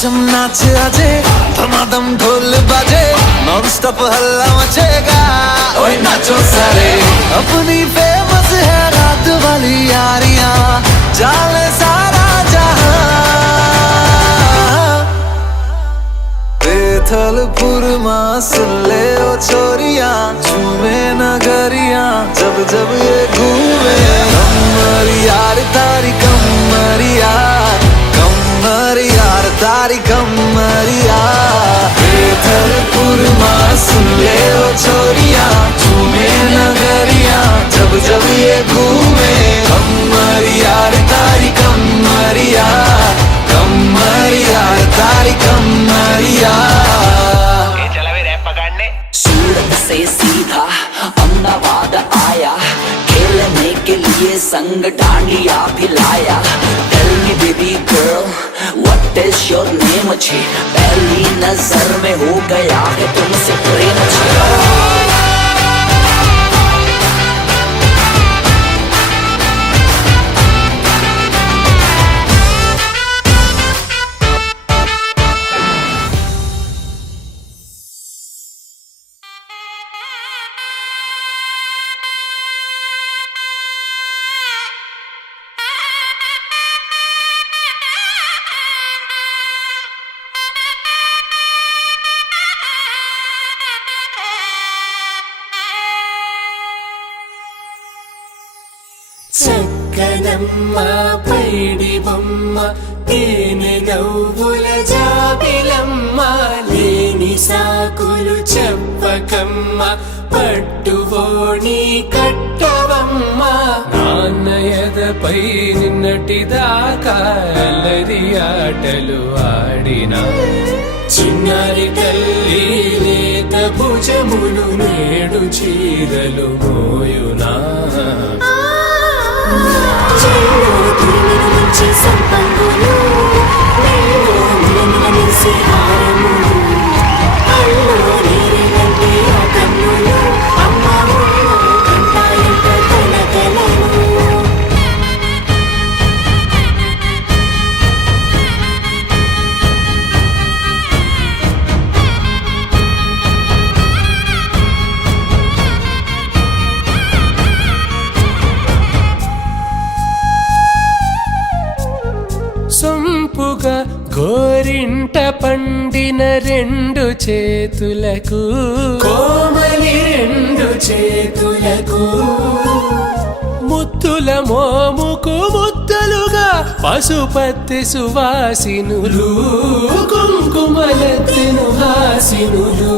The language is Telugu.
छम नाच आजे धमाधम ढोल बाजे नॉन स्टॉप हल्ला मचेगा ओए नाचो सारे अपनी फेमस है रात वाली यारियां जाले सारा जहां बेथलपुर मां सुन ले ओ छोरियां झूमे नगरियां जब जब ये घूमे कमर यार तारी कमरिया यार तारी कमरिया बेथलपुर मां सुन ले ओ छोरियां झूमे नगरियां जब जब ये घूमे कमरिया तारी कमरिया तारी कमरिया सूरत से सीधा अहमदाबाद आया खेलने के लिए संग डांडिया भी लाया Tell me baby girl what is your name अच्छी पहली नजर में हो गया है तुमसे प्रेम अच्छी చక్కనమ్మ పైడి బొమ్మ తేనె నవ్వుల జాబిలమ్మ లేని సాకులు చెప్పకమ్మ పట్టువోణి కట్టవమ్మ నాన్నయదపై నిన్నటిదాకా అల్లరి ఆటలు ఆడినా చిన్నారి తల్లి లేత భుజములు నేడు చీరలు మోయునా సంపంగులు మెరిసే హారములు అల్లో నీరంటే ఆ కన్నులు అమ్మ కంటాయంట కలకలను సొంపుగా గోరింట పండిన రెండు చేతులకు కోమలి రెండు చేతులకు ముత్తుల మోముకు ముద్దలుగా పశుపతి సువాసినులు కుంకుమలెత్తిను హాసినులు